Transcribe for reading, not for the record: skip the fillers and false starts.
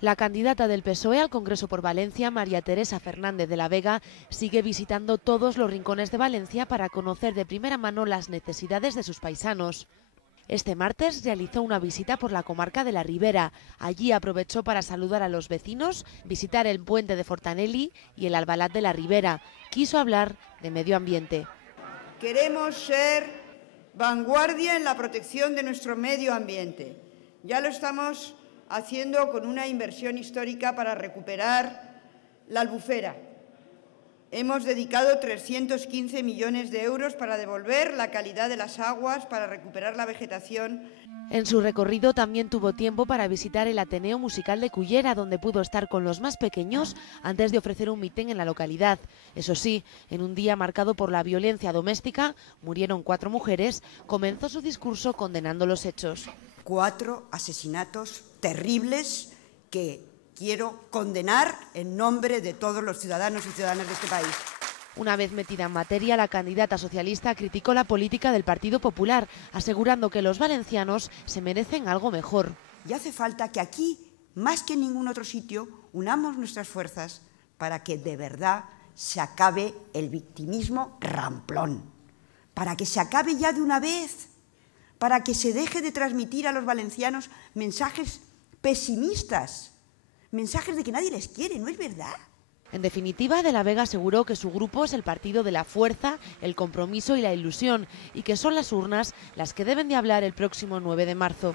La candidata del PSOE al Congreso por Valencia, María Teresa Fernández de la Vega, sigue visitando todos los rincones de Valencia para conocer de primera mano las necesidades de sus paisanos. Este martes realizó una visita por la comarca de la Ribera. Allí aprovechó para saludar a los vecinos, visitar el puente de Fortanelli y el Albalat de la Ribera. Quiso hablar de medio ambiente. Queremos ser vanguardia en la protección de nuestro medio ambiente. Ya lo estamos haciendo con una inversión histórica para recuperar la Albufera. Hemos dedicado 315 millones de euros para devolver la calidad de las aguas, para recuperar la vegetación. En su recorrido también tuvo tiempo para visitar el Ateneo Musical de Cullera, donde pudo estar con los más pequeños antes de ofrecer un mitin en la localidad. Eso sí, en un día marcado por la violencia doméstica, murieron 4 mujeres, comenzó su discurso condenando los hechos. 4 asesinatos terribles que quiero condenar en nombre de todos los ciudadanos y ciudadanas de este país. Una vez metida en materia, la candidata socialista criticó la política del Partido Popular, asegurando que los valencianos se merecen algo mejor. Y hace falta que aquí, más que en ningún otro sitio, unamos nuestras fuerzas para que de verdad se acabe el victimismo ramplón, para que se acabe ya de una vez, para que se deje de transmitir a los valencianos mensajes pesimistas, mensajes de que nadie les quiere, ¿no es verdad? En definitiva, De la Vega aseguró que su grupo es el partido de la fuerza, el compromiso y la ilusión, y que son las urnas las que deben de hablar el próximo 9 de marzo.